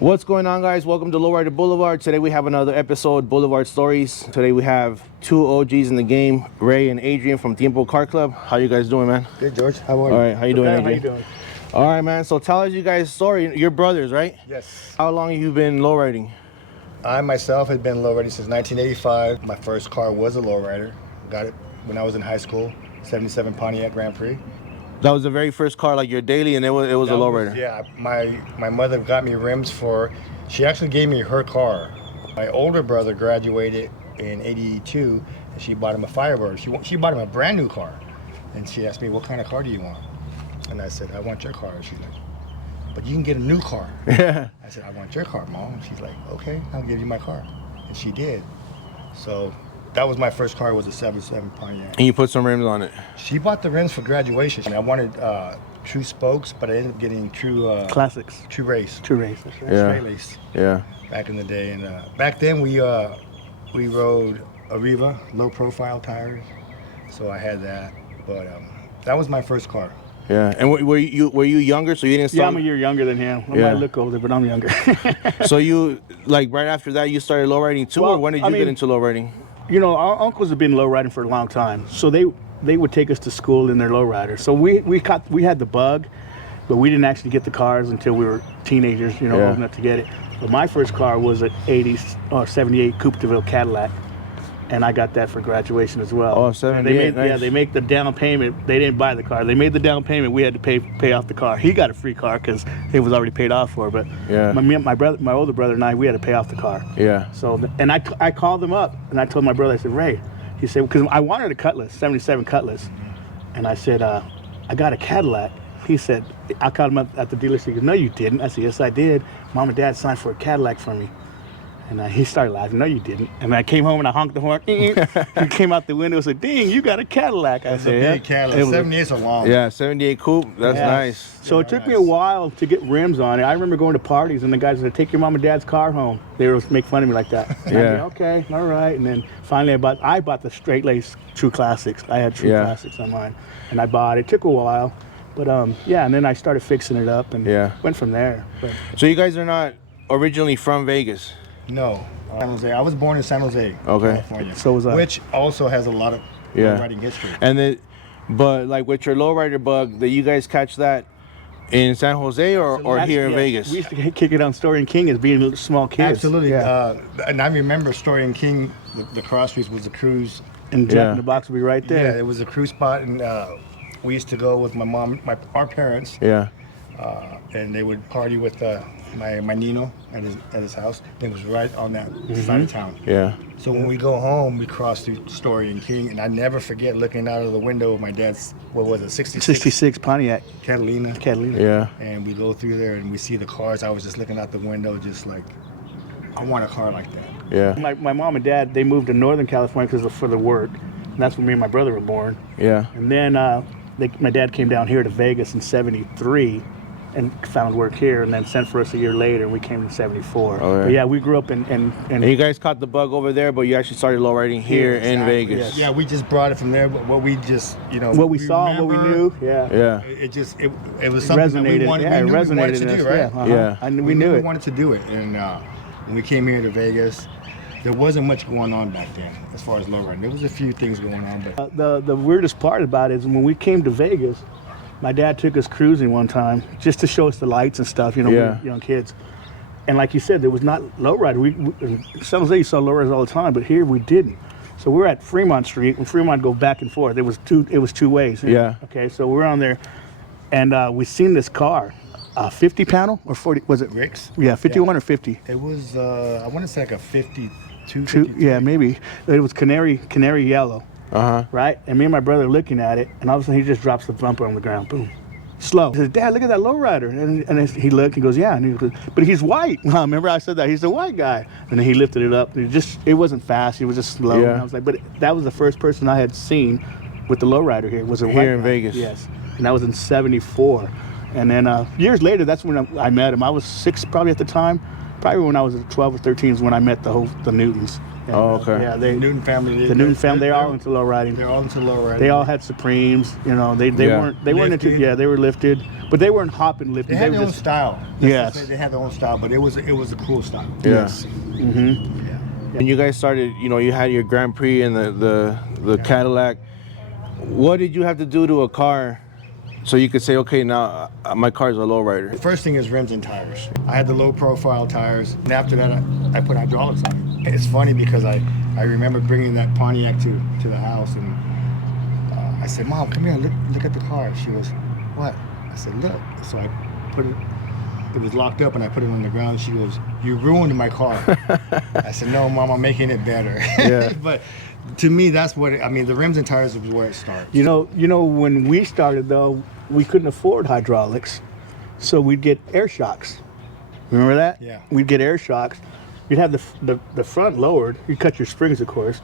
What's going on, guys? Welcome to Lowrider Boulevard. Today we have another episode, Boulevard Stories. Today we have two OGs in the game, Ray and Adrian from Tiempo Car Club. How you guys doing, man? Good, George. How are you? All right, how you doing, Adrian? How you doing? All right, man. So tell us you guys' story. You're brothers, right? Yes. How long have you been lowriding? I myself have been lowriding since 1985. My first car was a lowrider. Got it when I was in high school, 77 Pontiac Grand Prix. That was the very first car, like your daily, and it was a lowrider. Yeah, my mother got me rims for, she actually gave me her car. My older brother graduated in '82, and she bought him a Firebird. She bought him a brand new car. And she asked me, what kind of car do you want? And I said, I want your car. And she's like, but you can get a new car. Yeah. I said, I want your car, Mom. And she's like, okay, I'll give you my car. And she did. So that was my first car, was a 77 Pontiac. And you put some rims on it. She bought the rims for graduation. I wanted true spokes, but I ended up getting true classics. True race. True race. That's right. Yeah. Straight lace. Yeah. Back in the day, and back then we rode Arriva low profile tires, so I had that. But that was my first car. Yeah. And were you younger, so you didn't start? Yeah, I'm a year younger than him. I might look older, but I'm younger. So you, like, right after that, you started lowriding too, Well, or when did you get into lowriding? You know, our uncles have been lowriding for a long time, so they would take us to school in their lowrider. So we had the bug, but we didn't actually get the cars until we were teenagers, you know, old enough to get it. But my first car was an 80s or 78 Coupe de Ville Cadillac, and I got that for graduation as well. Oh, 78, nice. Yeah, they make the down payment. They didn't buy the car. They made the down payment. We had to pay off the car. He got a free car because it was already paid off for. But yeah, my older brother and I, we had to pay off the car. Yeah. So and I called him up and I told my brother, I said, Ray, he said, because I wanted a Cutlass, 77 Cutlass, and I said, I got a Cadillac. He said, I called him up at the dealership. He goes, no, you didn't. I said, yes, I did. Mom and Dad signed for a Cadillac for me. And he started laughing. No, you didn't. And I came home and I honked the horn. He came out the window and said, ding, you got a Cadillac. I said, a big Cadillac. 78's a long. Yeah, 78 Coupe. That's nice. So it took me a while to get rims on it. I remember going to parties and the guys said, take your mom and dad's car home. They would make fun of me like that. And I'd be, okay, all right. And then finally I bought the straight lace True Classics. I had True Classics on mine. And I bought it. It took a while. But yeah, and then I started fixing it up and went from there. But, so you guys are not originally from Vegas? No, San Jose. I was born in San Jose, California. So was I. Which also has a lot of lowriding history. And then, but like with your lowrider bug, that you guys catch that in San Jose or here in Vegas? We used to kick it on Story and King as being small kids. Absolutely. And I remember Story and King, the cross streets was a cruise. And Jack in the Box would be right there. Yeah, it was a cruise spot, and we used to go with my mom, our parents. Yeah. And they would party with my Nino at his house. It was right on that side of town. Yeah. So when we go home, we cross through Story and King, and I never forget looking out of the window of my dad's, what was it, 66 Pontiac. Catalina. Yeah. And we go through there and we see the cars. I was just looking out the window, just like, I want a car like that. Yeah. My mom and dad, they moved to Northern California for the work. And that's when me and my brother were born. Yeah. And then my dad came down here to Vegas in '73 and found work here, and then sent for us a year later, and we came in '74. Oh, yeah. But yeah, we grew up in and you guys caught the bug over there, but you actually started lowriding here in Vegas. Yes. Yeah, we just brought it from there, but what we just, what we saw, what we knew, Yeah. It was something that we wanted, we wanted to do, right? Yeah. And we knew we it. wanted to do it, and when we came here to Vegas, there wasn't much going on back then as far as lowriding. There was a few things going on, but the weirdest part about it is when we came to Vegas, my dad took us cruising one time just to show us the lights and stuff, you know, we were young kids. And like you said, there was not lowrider. We in San Jose, you saw lowriders all the time, but here we didn't. So we're at Fremont Street, and Fremont go back and forth. It was two ways. Yeah. Okay, so we're on there, and we seen this car, 50 panel or 40? Was it Rick's? Yeah, 51 or 50. It was I want to say like a 52. Yeah, maybe. It was canary yellow. Right? And me and my brother looking at it, and all of a sudden he just drops the bumper on the ground. Boom. Slow. He says, Dad, look at that lowrider. And he looked and goes, yeah. And he goes, but he's white. Remember I said that? He's a white guy. And then he lifted it up. And it wasn't fast. It was just slow. Yeah. And I was like, but that was the first person I had seen with the lowrider here. Was a white guy. Here in Vegas. Yes. And that was in '74. And then years later, that's when I met him. I was 6 probably at the time. Probably when I was 12 or 13 is when I met the Newtons. And, Oh, okay. Yeah, The Newton family. the Newton family, they're all into low riding. They're all into low riding. They all had Supremes, you know. They Yeah. weren't into, Lifted. yeah, they were lifted, but they weren't hopping lifted. They had were their own just, style. Yes. They had their own style, but it was a cool style. Yes. Mm-hmm. And you guys started, you know, you had your Grand Prix and the Cadillac. What did you have to do to a car so you could say, okay, now my car's a lowrider? The first thing is rims and tires. I had the low profile tires, and after that I put hydraulics on it. It's funny because I remember bringing that Pontiac to the house, and I said, Mom, come here, look at the car. She goes, what? I said, look. So I put it was locked up, and I put it on the ground. She goes, you ruined my car. I said, no, Mom, I'm making it better. Yeah. But to me, that's what the rims and tires is where it starts. You know, when we started though, we couldn't afford hydraulics, so we'd get air shocks. Remember that? Yeah. We'd get air shocks. You'd have the front lowered. You'd cut your springs, of course,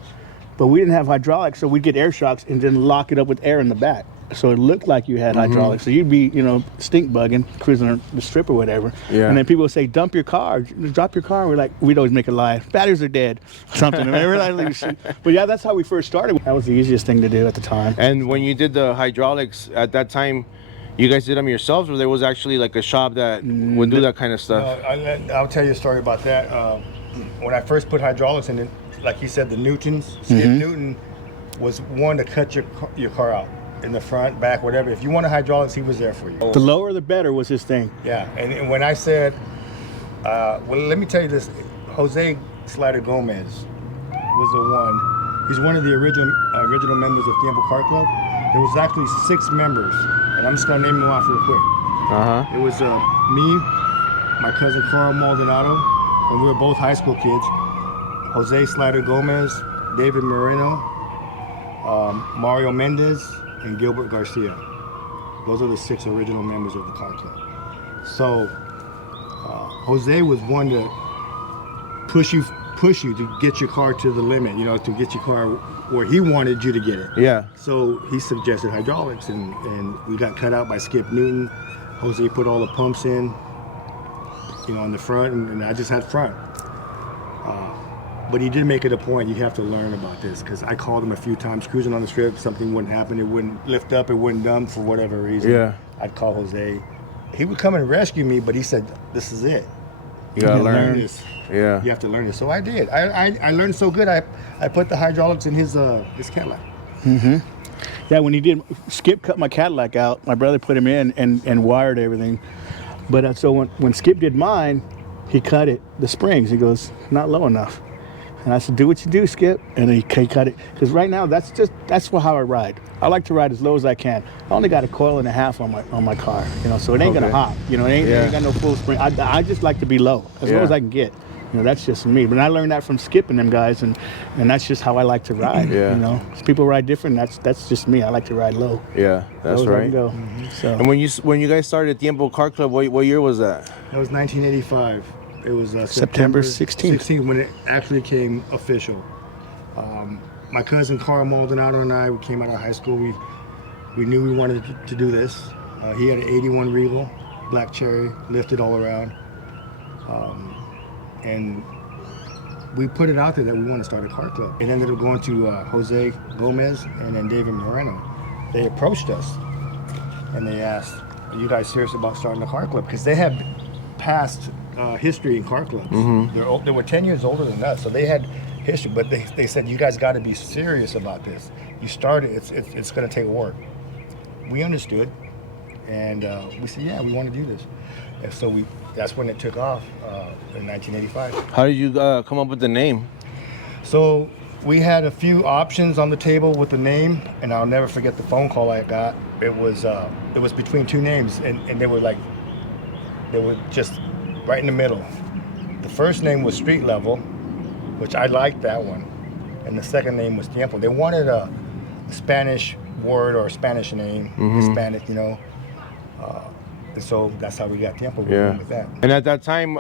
but we didn't have hydraulics, so we'd get air shocks and then lock it up with air in the back, so it looked like you had hydraulics. So you'd be, you know, stink bugging, cruising the strip or whatever. Yeah. And then people would say, "Dump your car, drop your car." And we're like, we'd always make a lie. Batteries are dead, something. And we're like, but yeah, that's how we first started. That was the easiest thing to do at the time. And when you did the hydraulics at that time, you guys did them yourselves, or there was actually like a shop that would do that kind of stuff? I'll tell you a story about that. When I first put hydraulics in it, like you said, the Newtons, Skip Newton was one to cut your car out in the front, back, whatever. If you wanted hydraulics, he was there for you. The lower the better was his thing. Yeah, and when I said, well, let me tell you this, Jose Slider Gomez was the one. He's one of the original members of Tiempo Car Club. There was actually 6 members, and I'm just gonna name them off real quick. It was me, my cousin Carl Maldonado, and we were both high school kids. Jose Slider Gomez, David Moreno, Mario Mendez, and Gilbert Garcia. Those are the 6 original members of the car club. So Jose was one to push you to get your car to the limit, you know, to get your car where he wanted you to get it. Yeah. So he suggested hydraulics, and we got cut out by Skip Newton. Jose put all the pumps in, you know, on the front, and I just had front. But he did make it a point, you have to learn about this, because I called him a few times, cruising on the strip, something wouldn't happen, it wouldn't lift up, it wouldn't dump for whatever reason. Yeah. I'd call Jose. He would come and rescue me, but he said, this is it. You gotta learn. this. Yeah. You have to learn this. So I did. I learned so good, I put the hydraulics in his Cadillac. Yeah, when he did, Skip cut my Cadillac out. My brother put him in and wired everything. But so when Skip did mine, he cut the springs. He goes, not low enough. And I said, do what you do, Skip. And he cut it. Because right now, that's how I ride. I like to ride as low as I can. I only got a coil and a half on my car, you know, so it ain't gonna hop. You know, it ain't got no full spring. I just like to be low, as low as I can get. You know, that's just me. But I learned that from Skip and them guys, and that's just how I like to ride. Yeah. You know, people ride different. That's just me. I like to ride low. Yeah, that's Low as I right. can go. So. And when you guys started Tiempo Car Club, what year was that? That was 1985. It was September 16th. When it actually came official. My cousin Carl Maldonado and I, we came out of high school. We knew we wanted to do this. He had an 81 Regal, black cherry, lifted all around. And we put it out there that we want to start a car club. It ended up going to Jose Gomez and then David Moreno. They approached us and they asked, are you guys serious about starting a car club? Because they had past history in car clubs. They were 10 years older than us, so they had history, but they said, you guys got to be serious about this. You started, it's going to take work. We understood, and we said, yeah, we want to do this. And so that's when it took off in 1985. How did you come up with the name? So we had a few options on the table with the name, and I'll never forget the phone call I got. It was between 2 names, and they were just right in the middle. The first name was Street Level, which I liked that one, and the second name was Tiempo. They wanted a Spanish word or a Spanish name, Hispanic, you know. And so that's how we got Tiempo. We went with that. And at that time,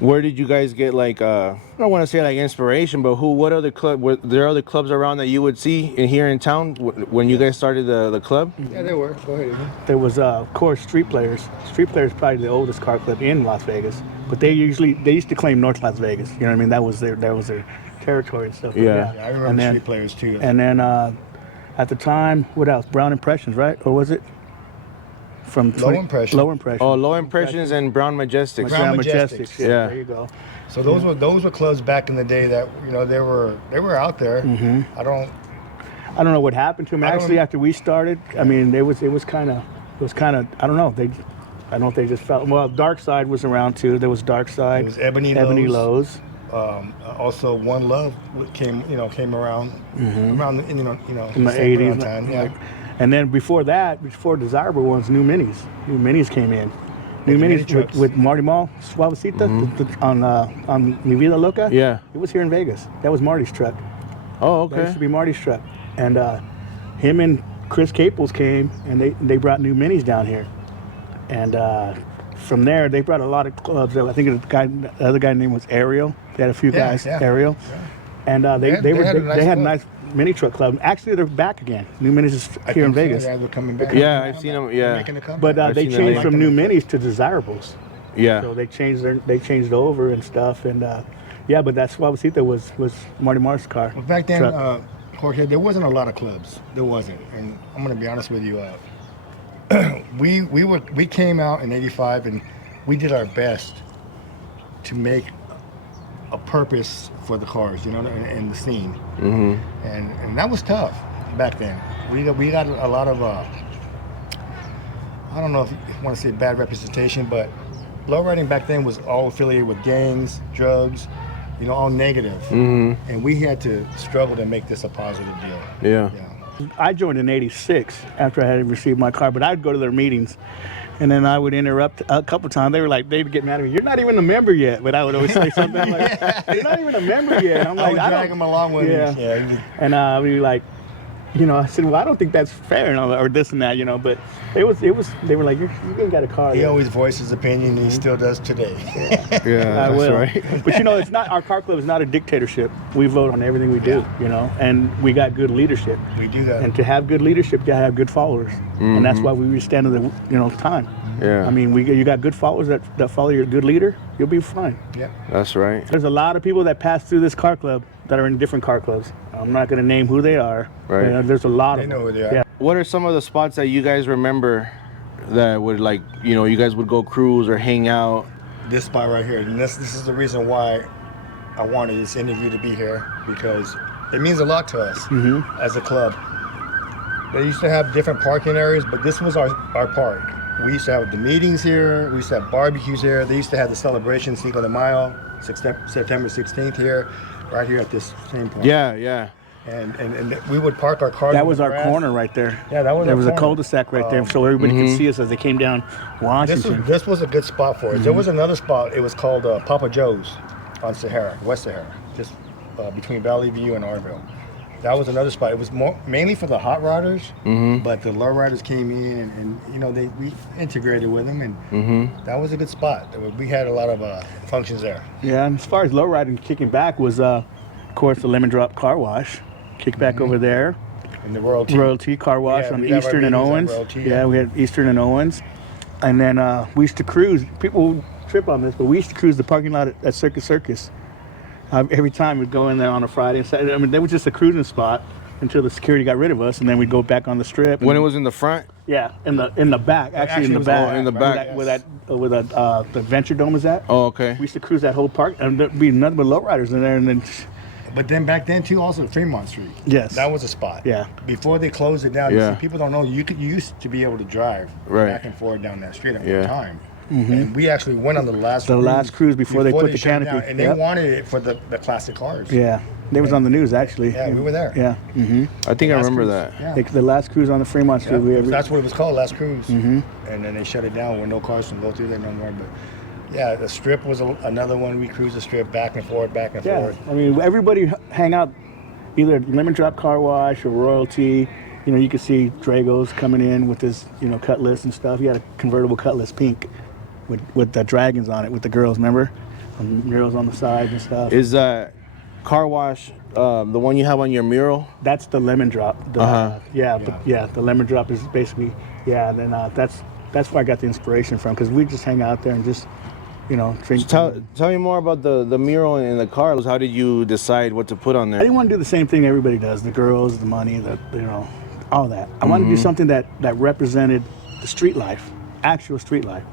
Where did you guys get like I don't want to say like inspiration, but what other club? Were there other clubs around that you would see here in town when you guys started the club? Yeah, they were. Go ahead. There was, of course, Street Players. Street Players is probably the oldest car club in Las Vegas, but they used to claim North Las Vegas. You know what I mean? That was their territory and stuff. Yeah. Yeah, I remember Street Players too. And then at the time, what else? Brown Impressions, right? Or was it? From Low Impression. Low Impression. Oh, Low Impressions and Brown Majestics. Brown Majestics. Yeah. There you go. So those were clubs back in the day that they were out there. Mm-hmm. I don't know what happened to them. Actually, after we started, I mean, it was kind of I don't know. I don't know if they just felt. Well, Dark Side was around too. There was Dark Side. It was Ebony Lows. Also, One Love came around around in the in the 80s. Time, yeah. And then before that, before Desirable ones, New Minis. New Minis came in. New Minis with Marty Mall, Suavecita on Mi Vida Loca. Yeah. It was here in Vegas. That was Marty's truck. Oh, That used okay. to be Marty's truck. And him and Chris Caples came, and they brought New Minis down here. And from there, they brought a lot of clubs. I think the other guy name was Ariel. They had a few guys, Ariel. Yeah. And they had a nice mini truck club. Actually, they're back again. New Minis is here in Vegas. Yeah, they're coming back. Yeah, I've seen them. Yeah. But they changed from New Minis to Desirables. Yeah. So they changed over and stuff. And but that Suavecita was Marty Mar's car. Well, back then, Jorge, there wasn't a lot of clubs. There wasn't, and I'm gonna be honest with you. We came out in '85 and we did our best to make a purpose for the cars, in the scene. Mm-hmm. And that was tough back then. We got a lot of I don't know if you want to say bad representation, but lowriding back then was all affiliated with gangs, drugs, all negative. Mm-hmm. And we had to struggle to make this a positive deal. Yeah. I joined in '86 after I had received my car, but I'd go to their meetings, and then I would interrupt a couple times. They'd get mad at me. You're not even a member yet, but I would always say something like, "You're not even a member yet." I'm like, I would drag them along with me. Yeah. And I'd be like, I said, well, I don't think that's fair, or this and that, but they were like, you ain't got a car. He always voiced his opinion, and he still does today. Yeah, I will. right. But it's not, our car club is not a dictatorship. We vote on everything we do, and we got good leadership. We do that. And to have good leadership, you gotta have good followers, and that's why we stand the time. Yeah. I mean, you got good followers that follow your good leader, you'll be fine. Yeah. That's right. There's a lot of people that pass through this car club that are in different car clubs. I'm not going to name who they are. Right. There's a lot of them. They know who they are. Yeah. What are some of the spots that you guys remember that would you guys would go cruise or hang out? This spot right here, and this is the reason why I wanted this interview to be here, because it means a lot to us as a club. They used to have different parking areas, but this was our park. We used to have the meetings here. We used to have barbecues here. They used to have the celebration Cinco de Mayo, September 16th here, right here at this same point. Yeah. And we would park our cars. That was in the our grass. corner right there. Yeah, that was. There was a corner. cul-de-sac right there, so everybody could see us as they came down Washington. This was a good spot for us. There was another spot. It was called Papa Joe's on Sahara, West Sahara, just between Valley View and Arville. That was another spot. It was mainly for the hot rodders, but the low riders came in, and we integrated with them, and that was a good spot. We had a lot of functions there. Yeah, and as far as low riding, kicking back was, of course, the Lemon Drop Car Wash. Kick back over there. And the Royalty Car Wash on Eastern and Owens. Yeah, we had Eastern and Owens. And then we used to cruise. People trip on this, but we used to cruise the parking lot at Circus. Every time we'd go in there on a Friday and Saturday. I mean, they was just a cruising spot until the security got rid of us, and then we'd go back on the strip. When it was in the front? Yeah, in the back. Actually, in the was back. in the back. Where the Venture Dome is at. Oh, okay. We used to cruise that whole park, and there'd be nothing but lowriders in there, and then. But then back then too, also Fremont Street. Yes. That was a spot. Yeah. Before they closed it down, Yeah. you see, people don't know you used to be able to drive back and forth down that street at one time. And we actually went on the last cruise before they put the shut it canopy. down, and they wanted it for the classic cars. Yeah, they was on the news actually. Yeah, we were there. Yeah. I think I Last remember cruise. that. Yeah. The last cruise on the Fremont Street. Yeah, that's what it was called, Last Cruise. And then they shut it down where no cars can go through there no more. But yeah, the strip was another one. We cruised the strip back and forth. Yeah, I mean, everybody hang out either Lemon Drop Car Wash or Royalty. You could see Drago's coming in with his, Cutlass and stuff. He had a convertible Cutlass pink with the dragons on it with the girls, remember? murals on the side and stuff. Is that car wash the one you have on your mural? That's the lemon drop. The lemon drop is basically, and then that's where I got the inspiration from, because we just hang out there and just, drink. Tell me more about the mural in the car. How did you decide what to put on I there? didn't want to do the same thing everybody does, the girls, the money, all that. I wanted to do something that represented the street life, actual street life.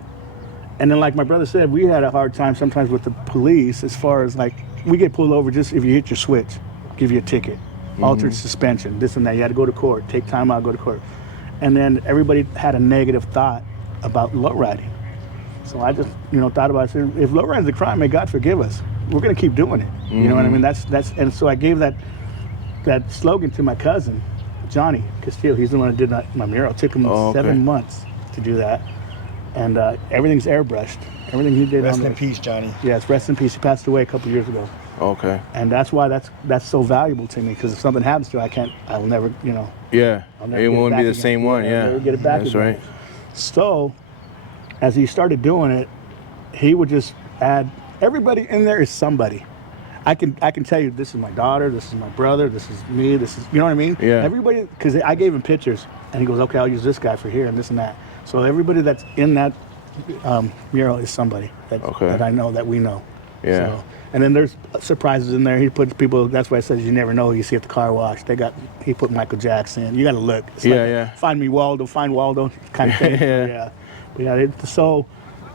And then, like my brother said, we had a hard time sometimes with the police, as far as like, we get pulled over just if you hit your switch, give you a ticket, altered suspension, this and that. You had to go to court, take time out, go to court. And then everybody had a negative thought about lowriding. So I just, thought about it. Said, if lowriding is a crime, may God forgive us. We're gonna keep doing it. You know what I mean? That's and so I gave that slogan to my cousin, Johnny Castillo. He's the one that did my mural. It took him 7 months to do that. And everything's airbrushed. Everything he did. Rest in peace, Johnny. Yes, rest in peace. He passed away a couple years ago. Okay. And that's why that's so valuable to me, because if something happens to it, I'll never, Yeah. I'll never It get won't back be the again. same one. I'll Yeah. never get it back That's again. right. So, as he started doing it, he would just add, everybody in there is somebody. I can tell you, this is my daughter, this is my brother, this is me, this is, you know what I mean? Yeah. Everybody, because I gave him pictures, and he goes, okay, I'll use this guy for here and this and that. So everybody that's in that mural is somebody that I know, that we know. Yeah. So, and then there's surprises in there. He puts people. That's why I said you never know who you see at the car wash. He put Michael Jackson. You got to look. It's like Find me Waldo. Find Waldo kind of thing. But so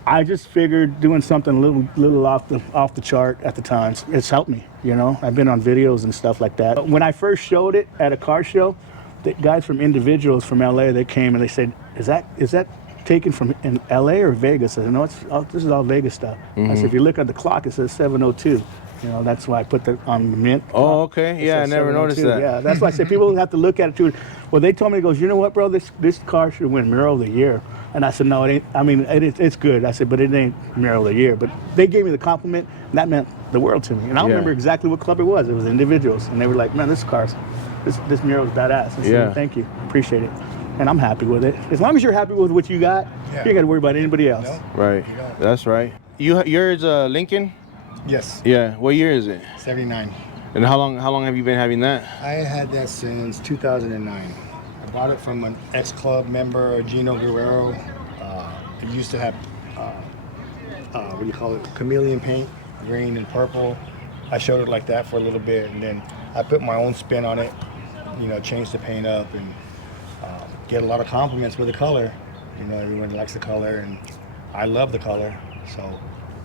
I just figured doing something a little off the chart at the time. It's helped me. I've been on videos and stuff like that. But when I first showed it at a car show, the guys from Individuals from LA, they came and they said, "Is that taken from in LA or Vegas?" I said, "No, this is all Vegas stuff." I said, "If you look at the clock, it says 7:02. That's why I put that on the mint. Oh, okay. Yeah, I never noticed that. Yeah, that's why I said people have to look at it too. Well, they told me, "You know what, bro? This car should win Mural of the Year." And I said, "No, it ain't. I mean, it's good." I said, "But it ain't Mural of the Year." But they gave me the compliment, and that meant the world to me. And I don't remember exactly what club it was. It was Individuals, and they were like, "Man, this mural is badass." I said, "Well, thank you, appreciate it." And I'm happy with it. As long as you're happy with what you got, you ain't got to worry about anybody else. No. Right. That's right. Yours Lincoln? Yes. Yeah. What year is it? 79. And how long have you been having that? I had that since 2009. I bought it from an ex-club member, Gino Guerrero. It used to have, what do you call it, chameleon paint, green and purple. I showed it like that for a little bit, and then I put my own spin on it, changed the paint up, and get a lot of compliments with the color. Everyone likes the color, and I love the color. So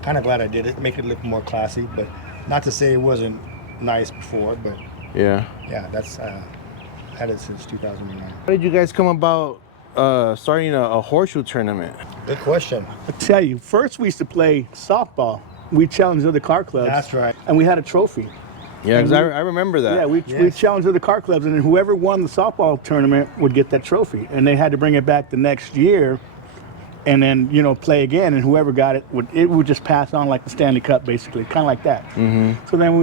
kind of glad I did it, make it look more classy, but not to say it wasn't nice before, but yeah, that's had it since 2009. How did you guys come about starting a horseshoe tournament? Good question. I tell you, first we used to play softball. We challenged other car clubs. That's right. And we had a trophy. Yeah, because I remember that. Yeah, we challenged other car clubs, and then whoever won the softball tournament would get that trophy. And they had to bring it back the next year, and then play again. And whoever got it would just pass on like the Stanley Cup, basically, kind of like that. So then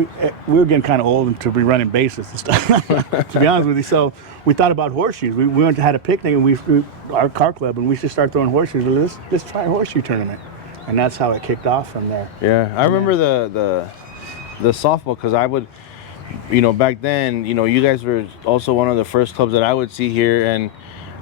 we were getting kind of old to be running bases and stuff. To be honest with you, so we thought about horseshoes. We went to had a picnic, and our car club, and we should start throwing horseshoes. Let's try a horseshoe tournament, and that's how it kicked off from there. Yeah, I remember the softball, because I would, back then, you guys were also one of the first clubs that I would see here, and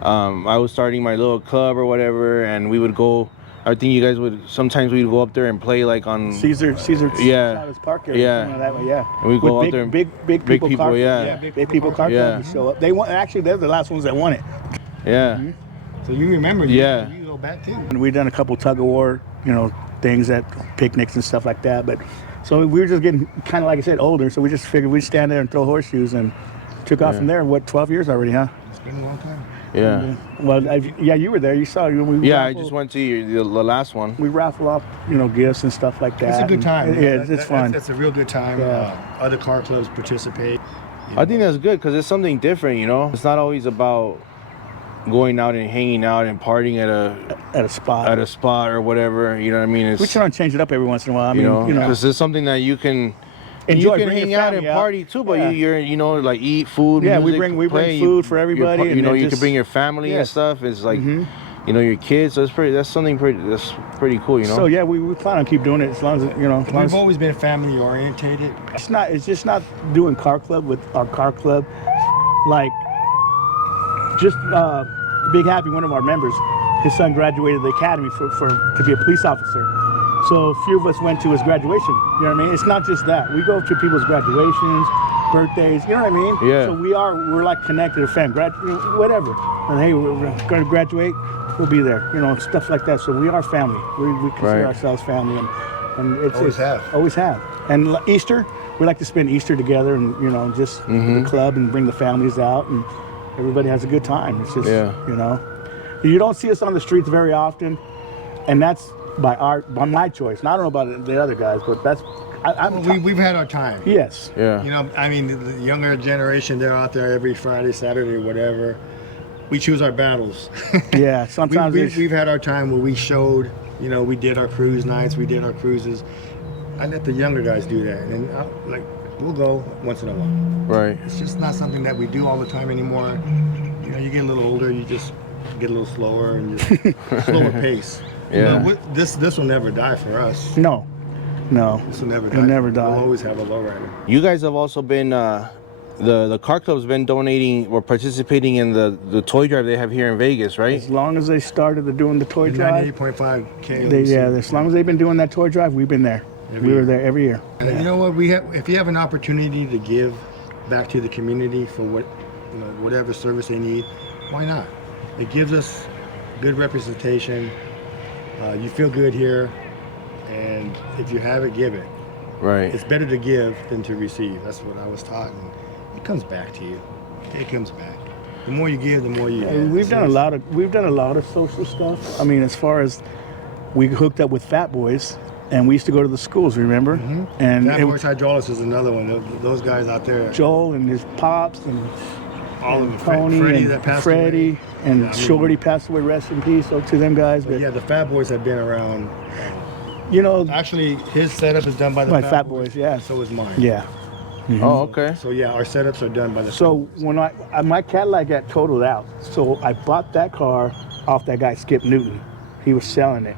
I was starting my little club or whatever, and we would go. I think you guys sometimes we'd go up there and play like on Caesar Chavez Park area. That way, And we go out there and big people car club. Yeah, big people car club would show up. They're the last ones that won it. Yeah. So you remember? Yeah. You go back too. And we've done a couple tug of war, things at picnics and stuff like that. But so we were just getting kind of, like I said, older. So we just figured we'd stand there and throw horseshoes, and took off from there. 12 years already, huh? It's been a long time. Yeah. Well, you were there. You saw. I just went to the last one. We raffle off, gifts and stuff like that. It's a good time. It's fun. It's a real good time. Yeah. Other car clubs participate. I think that's good, because it's something different, It's not always about going out and hanging out and partying at a spot or whatever. You know what I mean? We try and change it up every once in a while. I mean, because it's something that you can enjoy. You can hang out and party too, but you're like eat food. Yeah, music, we bring food for everybody. You can bring your family and stuff. It's like you know, your kids. So that's pretty cool, you know. So yeah, we plan on keep doing it as long as, you know. As long We've as, always been family orientated. it's just not doing car club with our car club. Like, just Big Happy, one of our members, his son graduated the academy to be a police officer. So a few of us went to his graduation. You know what I mean? It's not just that. We go to people's graduations, birthdays. You know what I mean? Yeah. So we're like connected to fam, whatever. And hey, we're going to graduate. We'll be there. You know, stuff like that. So we are family. We consider ourselves family, and it's always have. And Easter, we like to spend Easter together, and you know, just with the club and bring the families out, and everybody has a good time. It's just you know, you don't see us on the streets very often, and that's by my choice. And I don't know about the other guys, but that's we've had our time. Yes. Yeah. You know, I mean, the younger generation, they're out there every Friday, Saturday, whatever. We choose our battles. Yeah. Sometimes we've had our time where we showed. You know, we did our cruise nights, we did our cruises. I let the younger guys do that, and like we'll go once in a while. Right. It's just not something that we do all the time anymore. You know, you get a little older, you just get a little slower and just slower pace. Yeah. You know, this will never die for us. No. This will never die. It'll never die. We'll always have a lowrider. You guys have also been the car club's been donating or participating in the toy drive they have here in Vegas, right? As long as they started doing the toy drive, 98.5K. as long as they've been doing that toy drive, we've been there. We were there every year. And you know what? If you have an opportunity to give back to the community for whatever service they need, why not? It gives us good representation. You feel good here, and if you have it, give it. Right. It's better to give than to receive. That's what I was taught, and it comes back to you. It comes back. The more you give, the more you get. We've done a lot of social stuff. I mean, as far as we hooked up with Fat Boys, and we used to go to the schools. Remember? Mm-hmm. And Fat Boys Hydraulics is another one. Those guys out there. Joel and his pops and all of them. Tony Freddie and that passed Freddie away. and Yeah, I mean, Shorty passed away. Rest in peace. So to them guys. But yeah, the Fat Boys have been around. You know, Actually, his setup is done by the Fat Boys. Yeah. So is mine. Yeah. Mm-hmm. Oh, okay. So yeah, our setups are done by the. So when my Cadillac got totaled out, so I bought that car off that guy Skip Newton. He was selling it,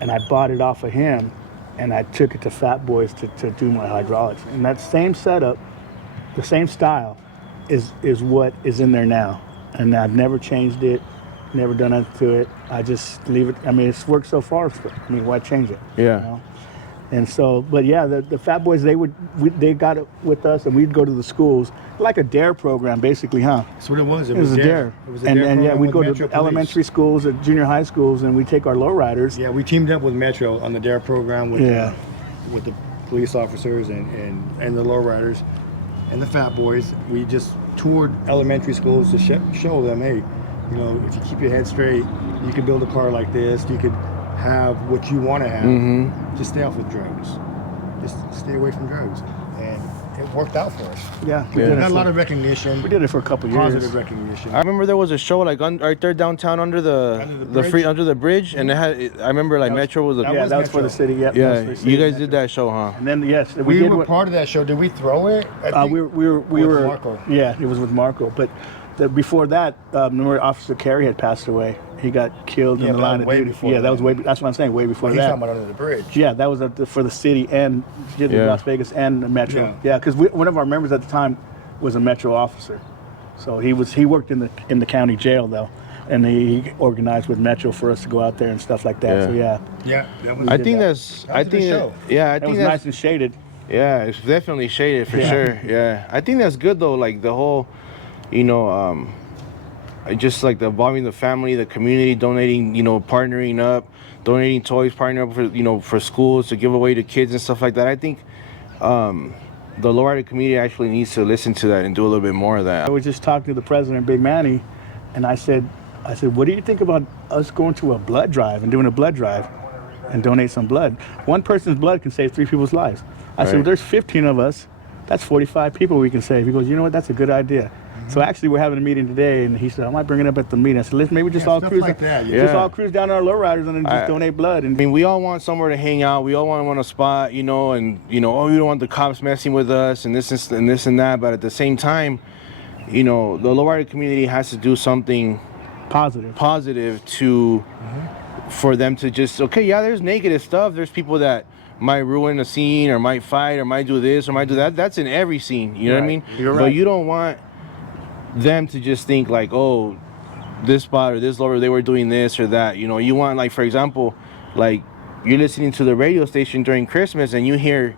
and I bought it off of him, and I took it to Fat Boys to do my hydraulics. And that same setup, the same style, is what is in there now, and I've never changed it, never done anything to it. I just leave it. I mean, it's worked so far. I mean, why change it? Yeah. You know? And so, but yeah, the Fat Boys, they got it with us, and we'd go to the schools, like a D.A.R.E. program, basically, huh? That's what it was. It was a D.A.R.E. It was a and D.A.R.E. yeah, program we'd with go Metro to elementary Police. schools, and junior high schools, and we'd take our lowriders. Yeah, we teamed up with Metro on the D.A.R.E. program with the police officers and the lowriders and the Fat Boys. We just toured elementary schools to show them, hey, you know, if you keep your head straight, you can build a car like this. You could have what you want to have. Mm-hmm. Just stay off with drugs. Just stay away from drugs. And it worked out for us. Yeah, We got a lot of recognition. We did it for a couple years. Positive recognition. I remember there was a show like right there downtown under the bridge, and it had. I remember like Metro was a. Yeah, that was for the city. Yeah, Yeah, you guys did that show, huh? And then yes, We were part of that show. Did we throw it? we were Marco. Yeah, it was with Marco. But before that, remember Officer Carey had passed away. He got killed in the line of duty. Yeah, that was way. That's what I'm saying. Way before He's that. talking about under the bridge. Yeah, that was for the city and Las Vegas and the Metro. Yeah, because one of our members at the time was a Metro officer, so he worked in the county jail though, and he organized with Metro for us to go out there and stuff like that. Yeah. So Yeah, that was. I think that's. I think show. Yeah, I that think was that's nice and shaded. Yeah, it's definitely shaded for sure. Yeah, I think that's good though. Like the whole, you know, just like involving the family, the community, donating, you know, partnering up, donating toys, partnering up for, you know, for schools to give away to kids and stuff like that. I think the Lowrider community actually needs to listen to that and do a little bit more of that. I was just talking to the president, Big Manny, and I said, what do you think about us going to a blood drive and doing a blood drive and donate some blood? One person's blood can save 3 people's lives. I said, well, there's 15 of us. That's 45 people we can save. He goes, you know what? That's a good idea. So actually, we're having a meeting today, and he said, I might bring it up at the meeting. I said, let's maybe just all cruise, like that, just all cruise down to our lowriders and then just donate blood. And I mean, we all want somewhere to hang out. We all want a spot, you know, and you know, oh, we don't want the cops messing with us and this and that. But at the same time, you know, the Lowrider community has to do something positive to for them to just, okay, yeah, there's negative stuff. There's people that might ruin a scene or might fight or might do this or might do that. That's in every scene, you know what I mean? You're But right. you don't want them to just think like, oh, this spot or this lower, they were doing this or that. You know, you want, like, for example, like you're listening to the radio station during Christmas and you hear,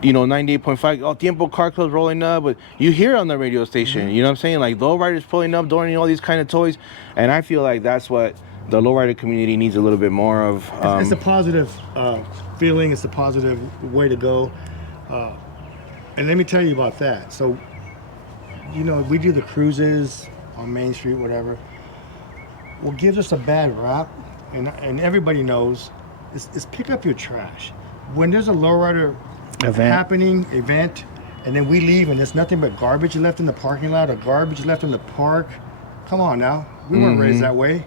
you know, 98.5, oh, Tiempo car club's rolling up, but you hear on the radio station, you know what I'm saying? Like lowriders pulling up, doing all these kind of toys. And I feel like that's what the lowrider community needs a little bit more of. It's a positive feeling. It's a positive way to go. And let me tell you about that. So, you know, we do the cruises on Main Street, whatever. What gives us a bad rap, and everybody knows, is pick up your trash. When there's a lowrider event, and then we leave and there's nothing but garbage left in the parking lot or garbage left in the park. Come on now. We weren't raised that way.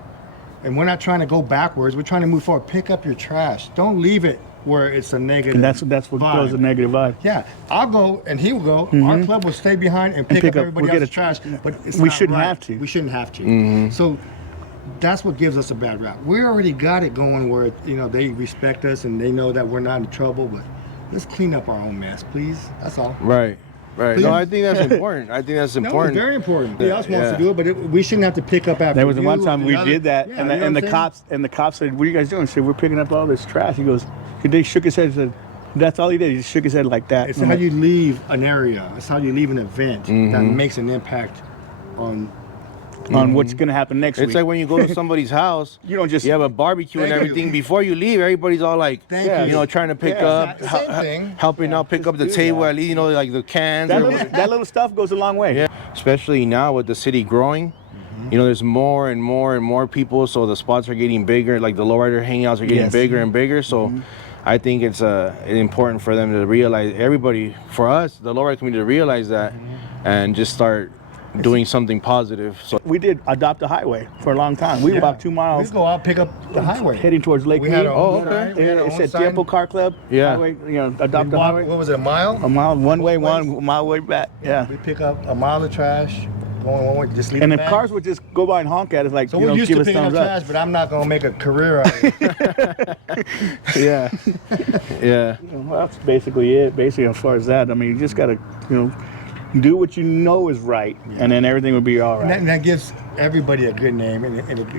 And we're not trying to go backwards. We're trying to move forward. Pick up your trash. Don't leave it where it's a negative. And that's what vibe. goes a negative vibe. Yeah, I'll go and he will go. Our club will stay behind and pick up everybody else's trash. But it's we not shouldn't right. have to. We shouldn't have to. So that's what gives us a bad rap. We already got it going where, you know, they respect us and they know that we're not in trouble. But let's clean up our own mess, please. That's all. Right. Right. No, I think that's important. I think that's No, important. it's very important. Nobody else wants to do it, but we shouldn't have to pick up after There was you one or time the we other. did that, Yeah, and, you know the what I'm saying? cops said, "What are you guys doing?" I said, "We're picking up all this trash." He goes, he shook his head and said, "That's all he did. He just shook his head like that." It's how you leave an area. It's how you leave an event that makes an impact on what's going to happen next week. It's like when you go to somebody's house, You don't just- you have a barbecue and Thank you. everything. Before you leave, everybody's all like, Thank you you. know, trying to pick Yeah. up, Same thing. helping out, pick up the do table that. at least, you know, like the cans. that, or that little stuff goes a long way. Yeah, especially now with the city growing, you know, there's more and more and more people, so the spots are getting bigger. Like the lowrider hangouts are getting Yes. bigger and bigger. So I think it's important for them to realize, everybody, for us, the lowrider community, to realize that and just start doing something positive. So We did adopt a highway for a long time. We were about 2 We miles go out, pick up the highway. heading towards Lake We had Mead. our Oh, own okay. sign, we had our It own said sign. Tiempo Car Club. Yeah. Highway, you know, We adopt a walk- highway. What was it, a mile? A mile, one way, Both ways. 1 mile way back. Yeah. We pick up a mile of trash, going one way, just leave And it if back. cars would just go by and honk at us, like, So you we're know, used give to us picking up thumbs trash, up. but I'm not going to make a career out of it. yeah, yeah. Well, that's basically it. Basically, as far as that, I mean, you just gotta, you know, do what you know is right, and then everything will be all And right. that gives everybody a good name and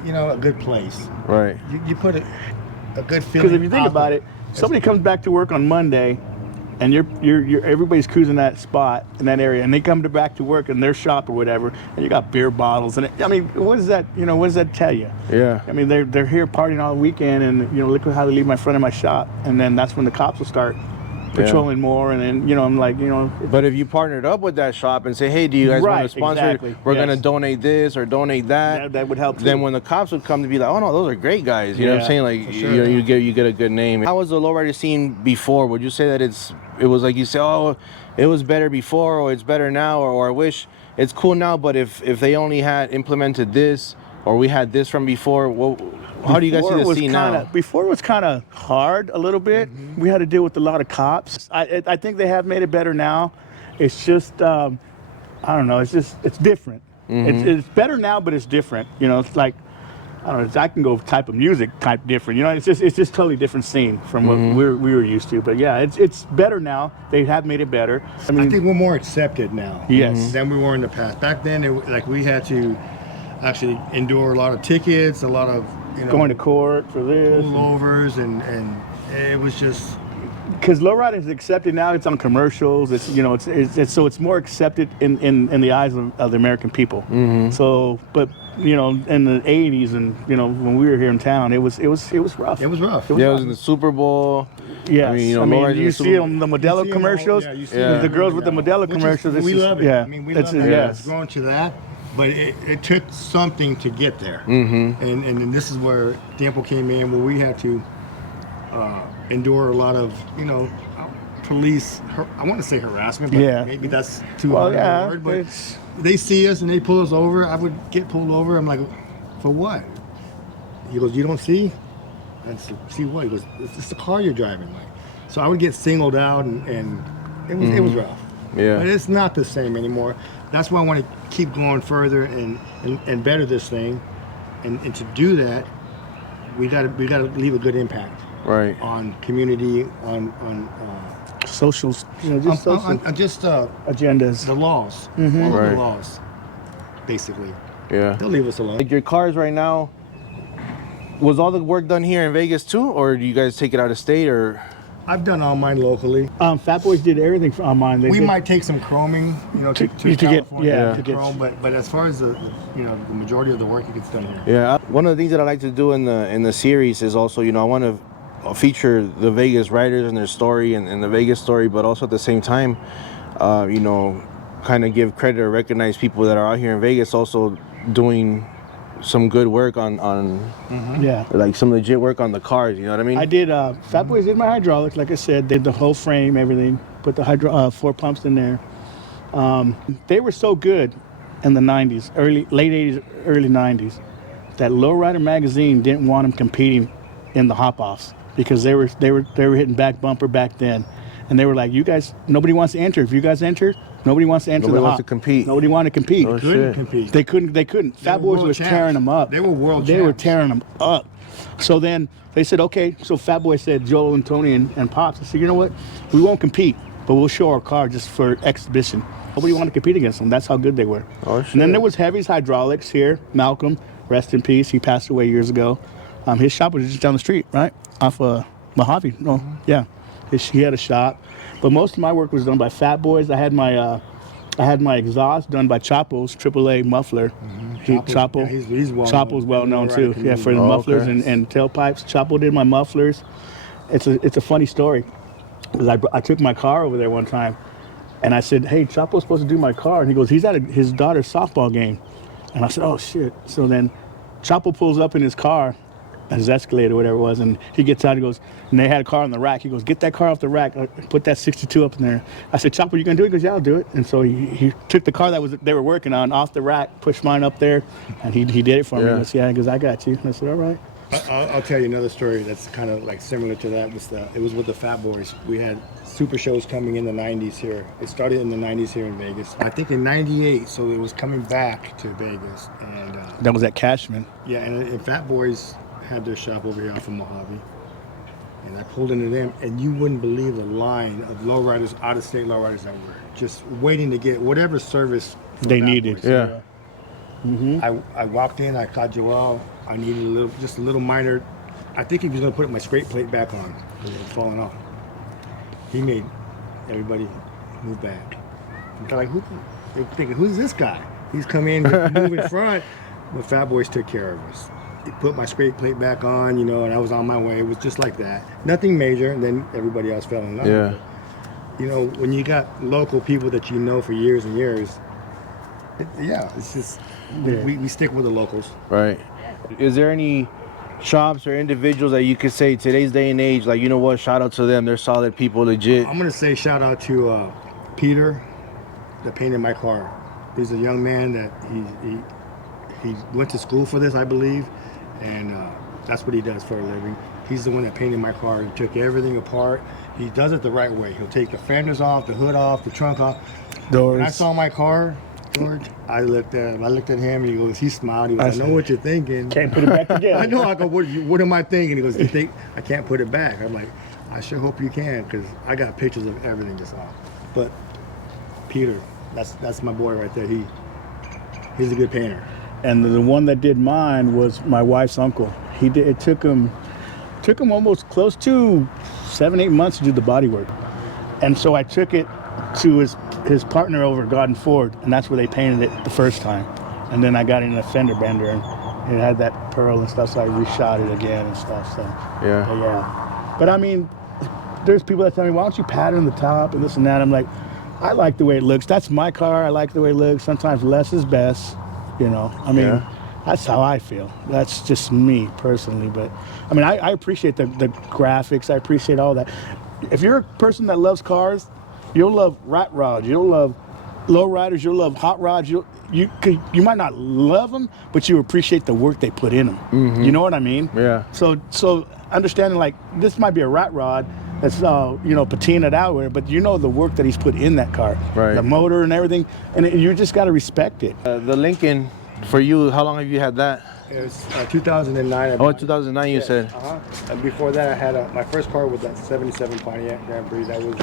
you know, a good place. Right. You put a good feeling. Because if you think out about there. it, somebody comes back to work on Monday, and you're everybody's cruising that spot in that area, and they come back to work in their shop or whatever, and you got beer bottles, and I mean, what does that, you know, what does that tell you? Yeah. I mean, they're here partying all weekend, and you know, look at how they leave my front of my shop, and then that's when the cops will start patrolling more, and then, you know, I'm like, you know. But if you partnered up with that shop and say, hey, do you guys want to Right, sponsor? exactly, We're yes. going to donate this or donate that. That would help too. Then when the cops would come to be like, oh no, those are great guys. You know what I'm Yeah, saying? Like, for you sure. know, you get a good name. How was the lowrider scene before? Would you say that it was like you say, oh, it was better before, or it's better now, or I wish it's cool now, but if they only had implemented this, or we had this from before, how do you guys see the scene now? Before it was kind of hard a little bit. We had to deal with a lot of cops. I think they have made it better now. It's just, I don't know, it's different. It's better now, but it's different. You know, it's like, I don't know, I can go type of music type different. You know, it's just totally different scene from what we were used to. But yeah, it's better now. They have made it better. I mean, I think we're more accepted now. Yes. Than we were in the past. Back then, like we had to actually endure a lot of tickets, a lot of, you know, going to court for this. pullovers, and it was just. Because lowriding is accepted now. It's on commercials. It's, you know, it's so it's more accepted in the eyes of the American people. So, but you know, in the '80s and, you know, when we were here in town, it was rough. It was rough. Yeah, it was in the Super Bowl. Yes. I mean, you know, lowriders in you the see Super them, the You see Modelo 'em commercials. all- yeah, you see Yeah. them The girls with the now. Modelo Which is- commercials. we it's love just, it. yeah. I mean, we It's- love that. yes. It's grown to that, but it took something to get there. And this is where Tiempo came in, where we had to endure a lot of, you know, police. I want to say harassment, but Yeah. maybe that's too Well, hard yeah, a word. But it's- they see us and they pull us over. I would get pulled over. I'm like, for what? He goes, you don't see? I said, see what? He goes, it's the car you're driving. Like, so I would get singled out, and it was rough. Yeah. But it's not the same anymore. That's why I want to keep going further and better this thing. and to do that, we gotta leave a good impact. Right. On community, on Socials, just social agendas. The laws, all of the laws, basically. Yeah. They'll leave us alone. Like your cars right now, was all the work done here in Vegas too, or do you guys take it out of state, or? I've done all mine locally. Fat Boys did everything on mine. We might take some chroming, to California, get chrome, but as far as the the majority of the work, it gets done here. Yeah. One of the things that I like to do in the series is also, I want to feature the Vegas riders and their story and the Vegas story, but also at the same time, kind of give credit or recognize people that are out here in Vegas also doing some good work on like some legit work on the cars, you know what I mean? I did, Fat Boys did my hydraulics, like I said, did the whole frame, everything, put the 4 pumps in there. They were so good in the 90s, late 80s, early 90s, that Lowrider magazine didn't want them competing in the hop-offs because they were hitting back bumper back then. And they were like, you guys, nobody wants to enter. If you guys enter, nobody wants to enter. Nobody wants to compete. Nobody wanted to compete. Oh, Couldn't compete. They couldn't. Fat Boys was tearing them up. They were world They champs. were tearing them up. So then they said, okay. So Fat Boy said, Joel and Tony and Pops, they said, you know what? We won't compete, but we'll show our car just for exhibition. Nobody wanted to compete against them. That's how good they were. Oh, shit. And then there was Heavy's Hydraulics here. Malcolm, rest in peace. He passed away years ago. His shop was just down the street, right? Off Mojave. No, yeah. He had a shop. But most of my work was done by Fat Boys. I had my exhaust done by Chapo's AAA muffler. Chapo, he's well Chapo's well known too. Yeah, for the mufflers and tailpipes. Chapo did my mufflers. It's a funny story. Because I took my car over there one time, and I said, "Hey, Chapo's supposed to do my car," and he goes, "He's at his daughter's softball game," and I said, "Oh shit!" So then, Chapo pulls up in his car. His Escalade or whatever it was, and he gets out, he goes, and they had a car on the rack. He goes, get that car off the rack, put that 62 up in there. I said, Chopper, you gonna do it? He goes, yeah, I'll do it. And so he took the car that they were working on off the rack, pushed mine up there, and he did it for me. He goes, yeah, he goes, I got you. And I said, all right. I'll tell you another story that's kind of like similar to that. It was with the Fat Boys. We had super shows coming in the 90s here. It started in the 90s here in Vegas. I think in 98, so it was coming back to Vegas. And that was at Cashman. Yeah, and Fat Boys had their shop over here off of Mojave, and I pulled into them, and you wouldn't believe the line of lowriders, out-of-state lowriders that were just waiting to get whatever service they needed. Yeah. I walked in, I caught Joel. I needed just a little minor. I think he was gonna put my scrape plate back on because it was falling off. He made everybody move back. They're like, they're thinking, who's this guy? He's come in, moving front. But Fat Boys took care of us. He put my scrape plate back on, and I was on my way. It was just like that. Nothing major, and then everybody else fell in love. Yeah. But, when you got local people that you know for years and years, it's just, we stick with the locals. Right. Is there any shops or individuals that you could say today's day and age, like, you know what, shout out to them, they're solid people, legit? I'm going to say shout out to Peter that painted my car. He's a young man that he went to school for this, I believe. And that's what he does for a living. He's the one that painted my car. He took everything apart. He does it the right way. He'll take the fenders off, the hood off, the trunk off. Doors. When I saw my car, George, I looked at him, and he smiled. He goes, I know what you're thinking. Can't put it back together. I know. I go, what am I thinking? He goes, you think I can't put it back? I'm like, I sure hope you can, because I got pictures of everything that's off. But Peter, that's my boy right there. He's a good painter. And the one that did mine was my wife's uncle. It took him almost close to 7-8 months to do the body work. And so I took it to his partner over at Garden Ford, and that's where they painted it the first time. And then I got in a fender bender, and it had that pearl and stuff, so I reshot it again and stuff. So Yeah. But I mean, there's people that tell me, why don't you pattern the top and this and that? I'm like, I like the way it looks. That's my car. I like the way it looks. Sometimes less is best. I mean, that's how I feel. That's just me personally. But I mean, I appreciate the graphics. I appreciate all that. If you're a person that loves cars, you'll love rat rods. You'll love low riders. You'll love hot rods. You might not love them, but you appreciate the work they put in them. Mm-hmm. You know what I mean? Yeah. So understanding, like, this might be a rat rod that's patinaed out with, but the work that he's put in that car, right? The motor and everything, and you just got to respect it. The Lincoln For you, how long have you had that? It was 2009. I Oh, bought it. 2009 you said. And before that, I had my first car was that '77 Pontiac Grand Prix. That was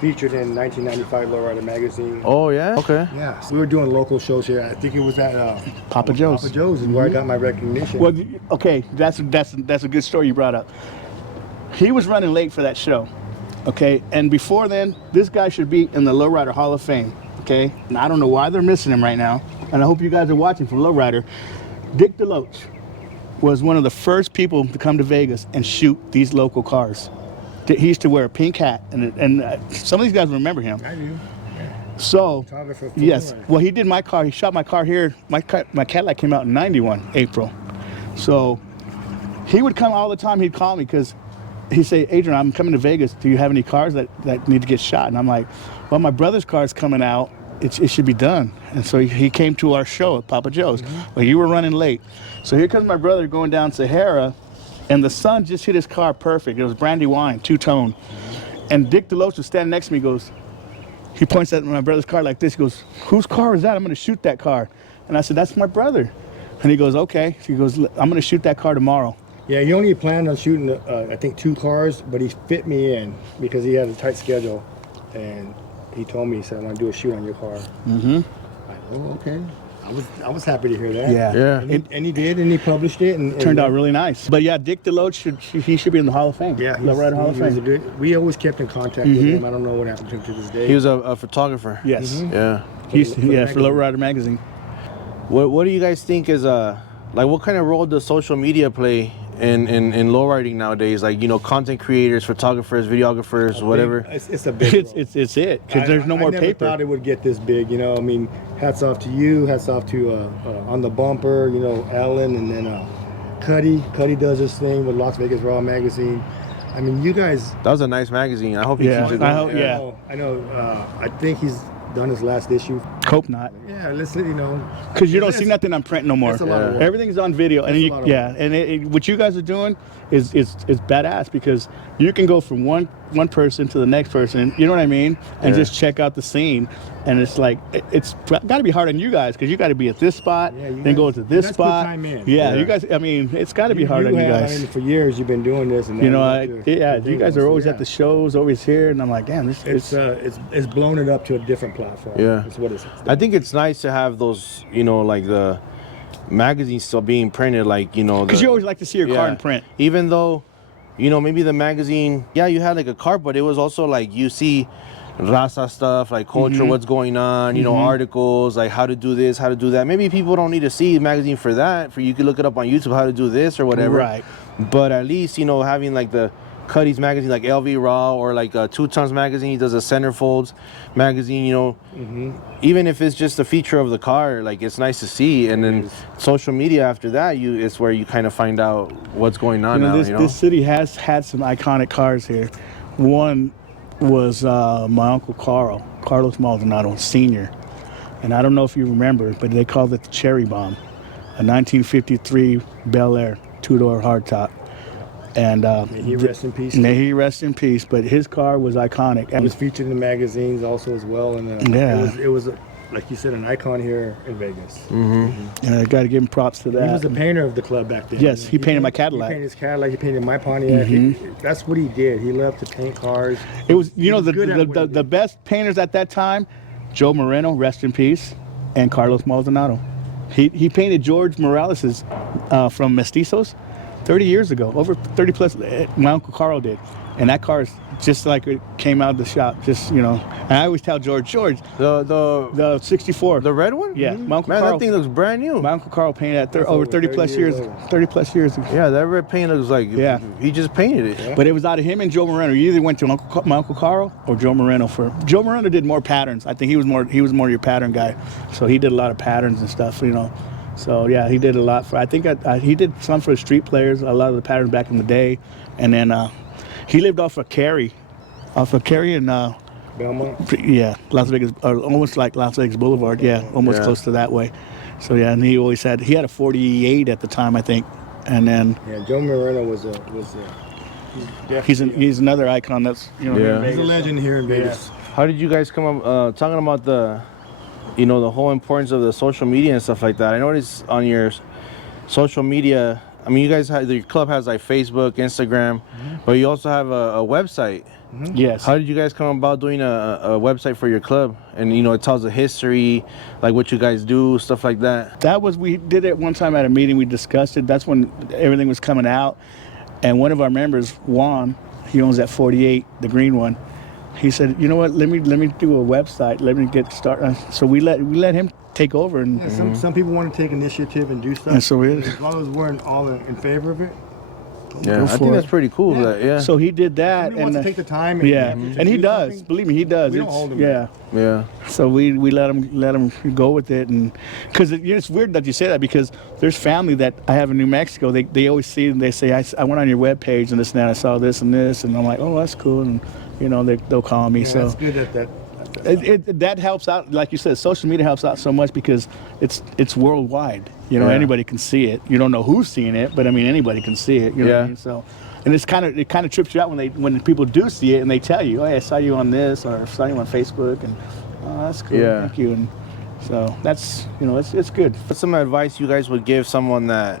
featured in 1995 Lowrider magazine. Oh yeah. Okay. Yeah, we were doing local shows here. I think it was at Papa Joe's. Papa Joe's is where I got my recognition. Well, okay, that's a good story you brought up. He was running late for that show, okay? And before then, this guy should be in the Lowrider Hall of Fame, okay? And I don't know why they're missing him right now, and I hope you guys are watching from Lowrider. Dick DeLoach was one of the first people to come to Vegas and shoot these local cars. He used to wear a pink hat, and some of these guys remember him. I do. So, Photographer for yes, Lowrider. well, he did my car. He shot my car here. My Cadillac came out in '91, April. So he would come all the time. He'd call me because he'd say, Adrian, I'm coming to Vegas. Do you have any cars that need to get shot? And I'm like, well, my brother's car's coming out. It should be done. And so he came to our show at Papa Joe's. Well, you were running late. So here comes my brother going down Sahara, and the sun just hit his car perfect. It was brandy wine, two-tone. And Dick DeLoach was standing next to me, he points at my brother's car like this. He goes, whose car is that? I'm going to shoot that car. And I said, that's my brother. And he goes, okay. He goes, I'm going to shoot that car tomorrow. Yeah, he only planned on shooting, I think, 2 cars, but he fit me in because he had a tight schedule. And he told me, he said, I want to do a shoot on your car. Mm-hmm. Oh, okay. I was happy to hear that. Yeah. Yeah. And he did, and he published it. And Turned out really nice. But yeah, Dick DeLoach should be in the Hall of Fame. Yeah, Lowrider Hall of he was a Fame. good. We always kept in contact with him. I don't know what happened to him to this day. He was a photographer. Yes. Yeah. He's, For yeah, the for Lowrider magazine. What do you guys think is like what kind of role does social media play in lowriding nowadays? Like, you know, content creators, photographers, videographers, whatever. It's a big. role. It's it because there's no more I never paper. thought it would get this big. You know, I mean, hats off to you. Hats off to on the bumper. You know, Ellen, and then Cuddy. Cuddy does this thing with Las Vegas Raw magazine. I mean, you guys. That was a nice magazine. I hope he Yeah, keeps it I going. hope- yeah. I know. I think he's done his last issue. Hope not, Yeah, listen, you know. because you don't see That's- nothing on print no more. that's a lot of work. Everything's on video, and That's a you, lot of yeah, work. and what you guys are doing is badass because you can go from one person to the next person. You know what I mean? And Yeah. just check out the scene, and it's like it's got to be hard on you guys because you got to be at this spot, Yeah, you then go guys- to you this guys put spot. time in. Yeah, Yeah. you guys. I mean, it's got to be hard on you have, guys. I mean, for years you've been doing this, and You know, now you have to yeah, you continue. guys are So, always yeah. at the shows, always here, and I'm like, damn, this It's blown it up to a different platform. Yeah. It's what it's. I think it's nice to have those, you know, like the magazines still being printed, like, you know. because you always like to see your car in print. Even though, you know, maybe the magazine, yeah, you had like a car, but it was also like you see raza stuff, like culture, what's going on, you know, articles, like how to do this, how to do that. Maybe people don't need to see a magazine for that. You can look it up on YouTube, how to do this or whatever. Right. But at least, you know, having like the Cuddy's magazine, like LV Raw, or like Two Tons magazine, he does a centerfolds magazine, you know. Even if it's just a feature of the car, like it's nice to see. And then social media after that, it's where you kind of find out what's going on now, you know. This city has had some iconic cars here. One was my uncle Carlos Maldonado Sr. And I don't know if you remember, but they called it the Cherry Bomb, a 1953 Bel Air 2-door hardtop. And May he rest in peace. May he rest in peace. But his car was iconic. It was featured in the magazines also as well, and Yeah. it was like you said, an icon here in Vegas. And I got to give him props to that. He was the painter of the club back then. Yes, he painted my Cadillac. He painted his Cadillac. He painted my Pontiac. That's what he did. He loved to paint cars. It was, you know, was good at what he the did. best painters at that time, Joe Moreno, rest in peace, and Carlos Maldonado. He painted George Morales's from Mestizos 30 years ago, over 30 plus. My Uncle Carl did. And that car is just like it came out of the shop, just, you know. And I always tell George, the 64. The red one? Yeah, my Uncle Man, Carl, that thing looks brand new. my Uncle Carl painted that That's over over 30 plus 30 years years, old. 30 plus years ago. Yeah, that red paint looks like he just painted it. But it was out of him and Joe Moreno. You either went to my Uncle Carl or Joe Moreno. Joe Moreno did more patterns. I think he was more your pattern guy. So he did a lot of patterns and stuff, you know. So yeah, he did a lot for. I think he did some for the street players. A lot of the patterns back in the day, and then he lived off of Cary in Belmont. yeah, Las Vegas, or almost like Las Vegas Boulevard. Yeah, almost Yeah. close to that way. So yeah, and he had a 48 at the time, I think, and then. Yeah, Joe Moreno was He's another icon that's, you know, Yeah. in he's a Vegas. legend here in Vegas. How did you guys come up talking about you know, the whole importance of the social media and stuff like that. I noticed on your social media, I mean, you guys have, your club has like Facebook, Instagram, but you also have a website. Yes. How did you guys come about doing a website for your club? And, you know, it tells the history, like what you guys do, stuff like that. That was, we did it one time at a meeting, we discussed it. That's when everything was coming out. And one of our members, Juan, he owns that 48, the green one. He said, you know what, let me do a website, let me get started. So we let him take over. And Yeah, some people want to take initiative and do stuff. And so as long as we're all in favor of it. Yeah, I think that's pretty cool. Yeah. That, yeah. So he did that. Somebody wants to take the time. And he does. Something. Believe me, he does. We don't hold him Yeah. back. Yeah. So we let him go with it, and because it's weird that you say that, because there's family that I have in New Mexico. They always see and they say, I went on your webpage and this and that. I saw this and this, and I'm like, oh, that's cool, and you know they'll call me. Yeah, So that's good that. that helps out. Like you said, social media helps out so much because it's worldwide. You know, Yeah. anybody can see it. You don't know who's seeing it, but I mean anybody can see it. You know what I Yeah. mean? So. And it kind of trips you out when people do see it and they tell you, oh, hey, I saw you on this, or I saw you on Facebook, and oh, that's cool, Yeah. thank you. And so that's, you know, it's good. What's some advice you guys would give someone that,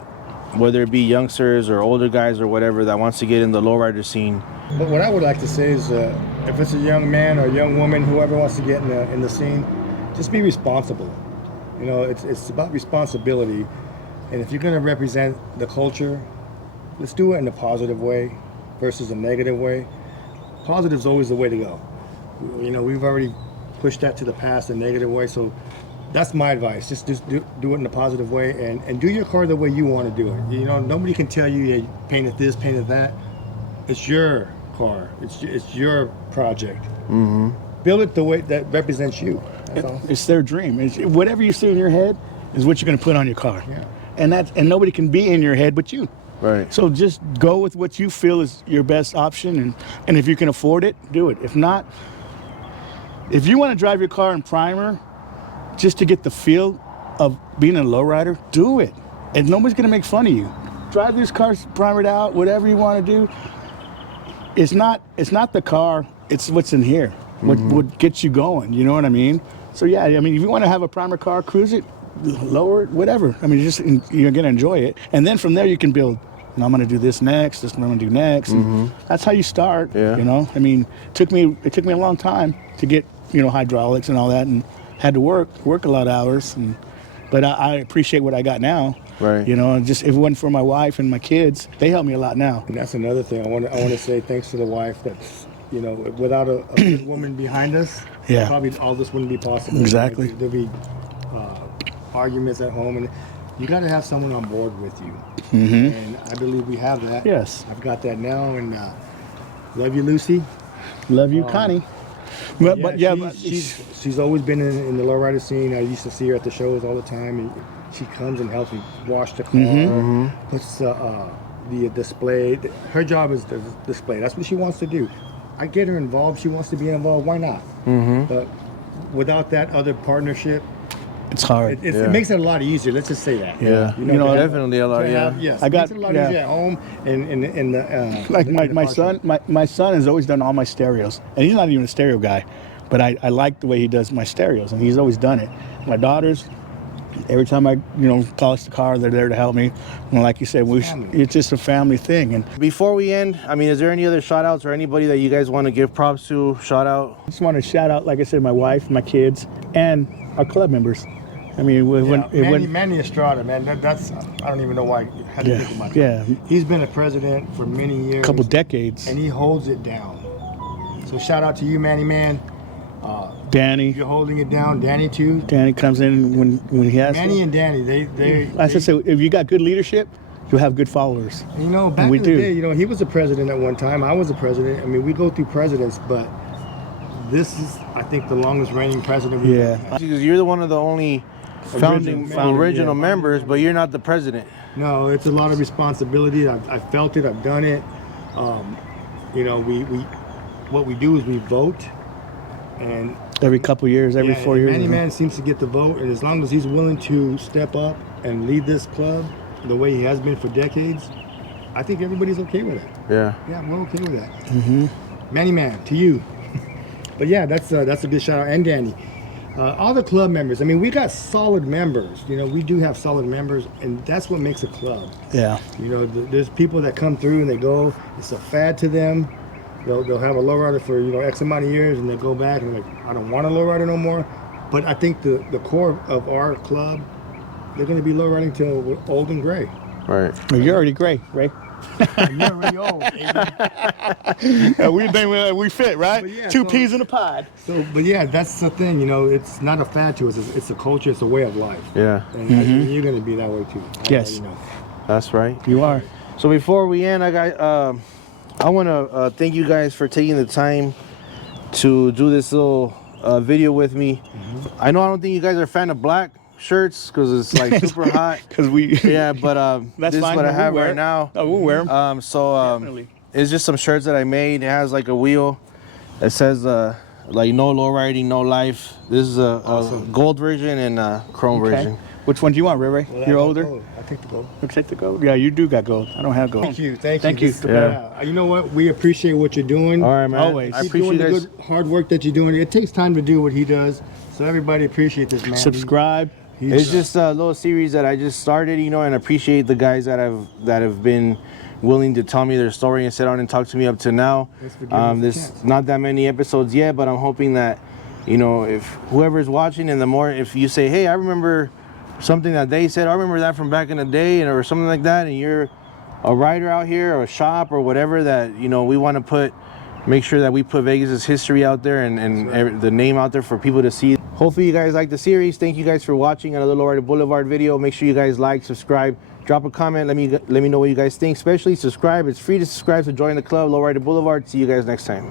whether it be youngsters or older guys or whatever, that wants to get in the lowrider scene? But what I would like to say is, if it's a young man or a young woman, whoever wants to get in the scene, just be responsible. You know, it's about responsibility, and if you're going to represent the culture, let's do it in a positive way versus a negative way. Positive is always the way to go. You know, we've already pushed that to the past, the negative way. So that's my advice. Just do it in a positive way, and do your car the way you want to do it. You know, nobody can tell you, hey, painted this, painted that. It's your car. It's your project. Build it the way that represents you. That's all. It's their dream. Whatever you see in your head is what you're going to put on your car. Yeah. And nobody can be in your head but you. Right. So just go with what you feel is your best option, and if you can afford it, do it. If not, if you want to drive your car in primer just to get the feel of being a lowrider, do it. And nobody's gonna make fun of you. Drive these cars primered out, whatever you want to do. It's not the car, it's what's in here. What gets you going, you know what I mean? So yeah, I mean, if you want to have a primer car, cruise it, lower it, whatever. I mean, you're gonna enjoy it. And then from there you can build, and I'm gonna do this next, this is what I'm gonna do next. And that's how you start. Yeah. You know, I mean, it took me a long time to get, you know, hydraulics and all that, and had to work a lot of hours. But I appreciate what I got now. Right. You know, just if it wasn't for my wife and my kids, they help me a lot now. And that's another thing I want to say thanks to the wife. That's, you know, without a good woman behind us, Yeah. probably all this wouldn't be possible. Exactly. There'd be arguments at home, and you got to have someone on board with you. And I believe we have that. Yes. I've got that now, and love you, Lucy. Love you, Connie. But she's always been in the lowrider scene. I used to see her at the shows all the time, and she comes and helps me wash the car, puts the display. Her job is the display. That's what she wants to do. I get her involved. She wants to be involved. Why not? But without that other partnership, it's hard. it makes it a lot easier. Let's just say that. Yeah. You know, Definitely a lot. Yeah. Yes, I it got- makes it a lot yeah. easier at home, and in the Like in the my project. son, my son has always done all my stereos, and he's not even a stereo guy, but I like the way he does my stereos, and he's always done it. My daughters, every time I polish the car, they're there to help me. And like you said, it's just a family thing. And Before we end, I mean, is there any other shout outs or anybody that you guys want to give props to, shout out? I just want to shout out, like I said, my wife, my kids, and our club members. I mean, Manny Estrada, man, that's I don't even know why I had to think about that. Yeah. He's been a president for many years. couple decades. And he holds it down. So shout out to you, Manny, man. Danny. You're holding it down. Danny too. Danny comes in when he has Manny to. and Danny, they I should say, if you got good leadership, you'll have good followers. you know, back we in the do. day, he was a president at one time. I was a president. I mean, we go through presidents, but this is, I think, the longest reigning president we've ever had. Because you're one of the only original members, but you're not the president. No, it's a lot of responsibility. I've felt it. I've done it. We what we do is we vote, and Every couple years, every 4 years. Manny Man seems to get the vote, and as long as he's willing to step up and lead this club the way he has been for decades, I think everybody's okay with it. Yeah. Yeah, we're okay with that. Manny Man, to you. But yeah, that's a good shout out, and Danny. All the club members. I mean, we got solid members. You know, we do have solid members, and that's what makes a club. Yeah. You know, there's people that come through and they go. It's a fad to them. They'll have a lowrider for, you know, X amount of years, and they go back and like, I don't want a lowrider no more. But I think the core of our club, they're going to be lowriding till we're old and gray. Right. Well, you're already gray, Ray. You're already old. We fit, right? Yeah, Two so- peas in a pod. So, but yeah, that's the thing. You know, it's not a fad to us. It's a culture. It's a way of life. Yeah. And you're going to be that way too. Yes. You know. That's right. You are. So before we end, I want to thank you guys for taking the time to do this little video with me. I know I don't think you guys are a fan of black shirts because it's like super hot. Because we. Yeah, but That's this is fine. what I We'll have wear right it. now. Oh, we'll wear them. Definitely. It's just some shirts that I made. It has like a wheel. It says like no low riding, no life. This is a gold version and a chrome version. Which one do you want, Ray? Well, You're I older. gold. I take the gold. You take the gold. Yeah, you do got gold. I don't have gold. Thank you. Thank you. Yeah. You know what? We appreciate what you're doing. All right, man. Always. I Keep appreciate doing you the guys. good hard work that you're doing. It takes time to do what he does. So everybody appreciate this, man. Subscribe. It's just a little series that I just started, you know, and appreciate the guys that have been willing to tell me their story and sit down and talk to me up to now. Thanks for giving us a There's chance. not that many episodes yet, but I'm hoping that, you know, if whoever's watching and the more, if you say, hey, I remember something that they said, I remember that from back in the day, or something like that, and you're a rider out here or a shop or whatever that, you know, we want to make sure that we put Vegas's history out there and the name out there for people to see. Hopefully you guys like the series. Thank you guys for watching another Lowrider Boulevard video. Make sure you guys like, subscribe, drop a comment. Let me know what you guys think. Especially subscribe. It's free to subscribe, so join the club, Lowrider Boulevard. See you guys next time.